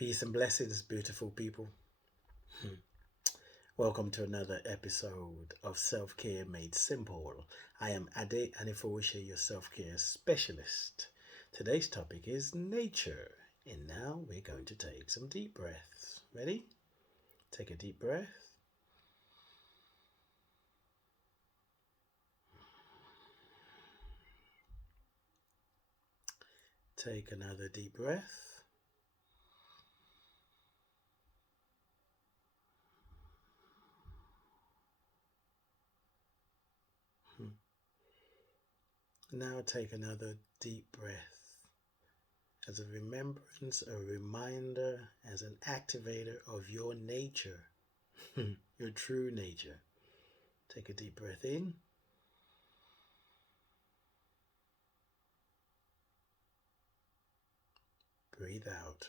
Peace and blessings, beautiful people. Welcome to another episode of Self Care Made Simple. I am Anifowose, your self care specialist. Today's topic is nature, and now we're going to take some deep breaths. Ready? Take a deep breath. Take another deep breath. Now take another deep breath as a remembrance, a reminder, as an activator of your nature, your true nature. Take a deep breath in. Breathe out.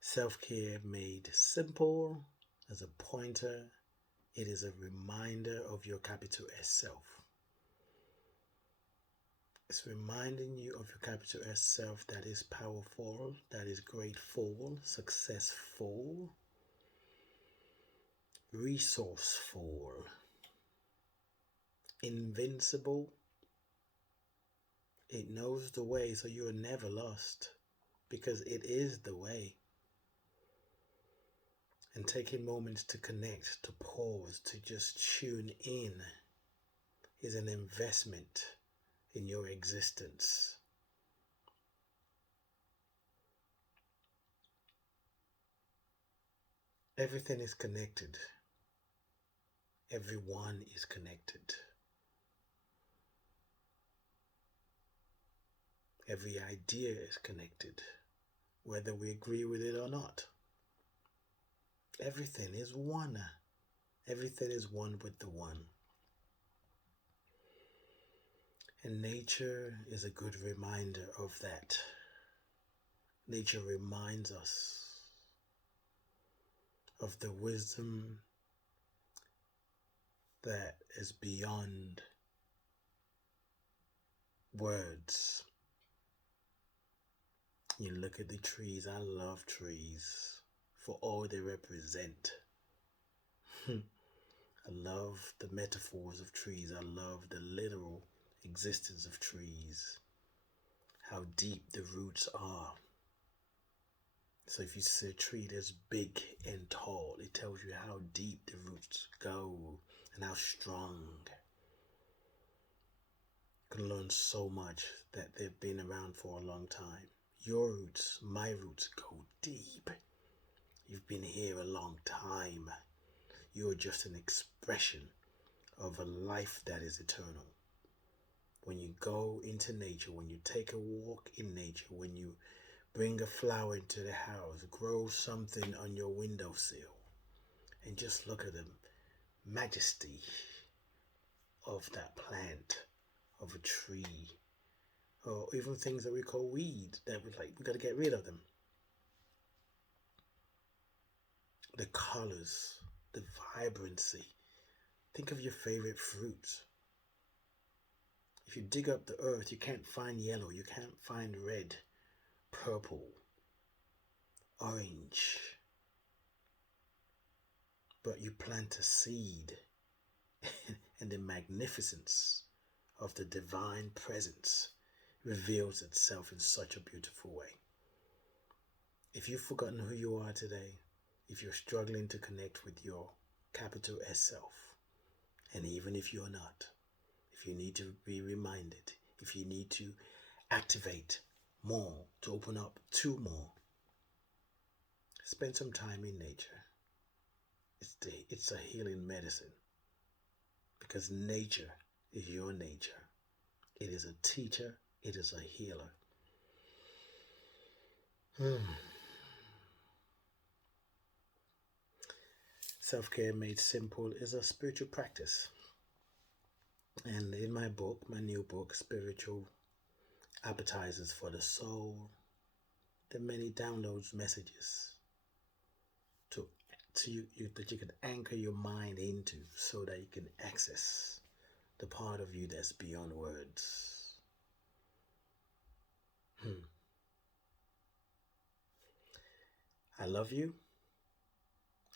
Self-care made simple as a pointer. It is a reminder of your capital S self. It's reminding you of your capital S self that is powerful, that is grateful, successful, resourceful, invincible. It knows the way, so you are never lost because it is the way. And taking moments to connect, to pause, to just tune in is an investment in your existence. Everything is connected. Everyone is connected. Every idea is connected, whether we agree with it or not. Everything is one. Everything is one with the one. And nature is a good reminder of that. Nature reminds us of the wisdom that is beyond words. You look at the trees. I love trees for all they represent. I love the metaphors of trees. I love the literal existence of trees. How deep the roots are. So if you see a tree that's big and tall, it tells you how deep the roots go and how strong. You can learn so much that they've been around for a long time. Your roots, my roots go deep. You've been here a long time. You're just an expression of a life that is eternal. When you go into nature, when you take a walk in nature, when you bring a flower into the house, grow something on your windowsill, and just look at the majesty of that plant, of a tree, or even things that we call weeds that we got to get rid of them. The colors, the vibrancy. Think of your favorite fruits. If you dig up the earth, you can't find yellow, you can't find red, purple, orange. But you plant a seed and the magnificence of the divine presence reveals itself in such a beautiful way. If you've forgotten who you are today, if you're struggling to connect with your capital S self, and even if you're not, if you need to be reminded, if you need to activate more, to open up to more, spend some time in nature. It's a healing medicine because nature is your nature. It is a teacher. It is a healer. Self-care made simple is a spiritual practice. And in my book, my new book, Spiritual Appetizers for the Soul, there are many downloads messages to you that you can anchor your mind into so that you can access the part of you that's beyond words. I love you.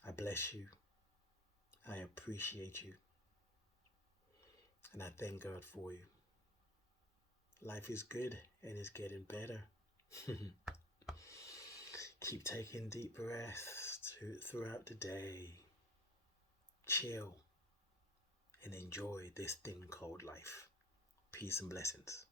I bless you. I appreciate you. And I thank God for you. Life is good and it's getting better. Keep taking deep breaths throughout the day. Chill and enjoy this thing called life. Peace and blessings.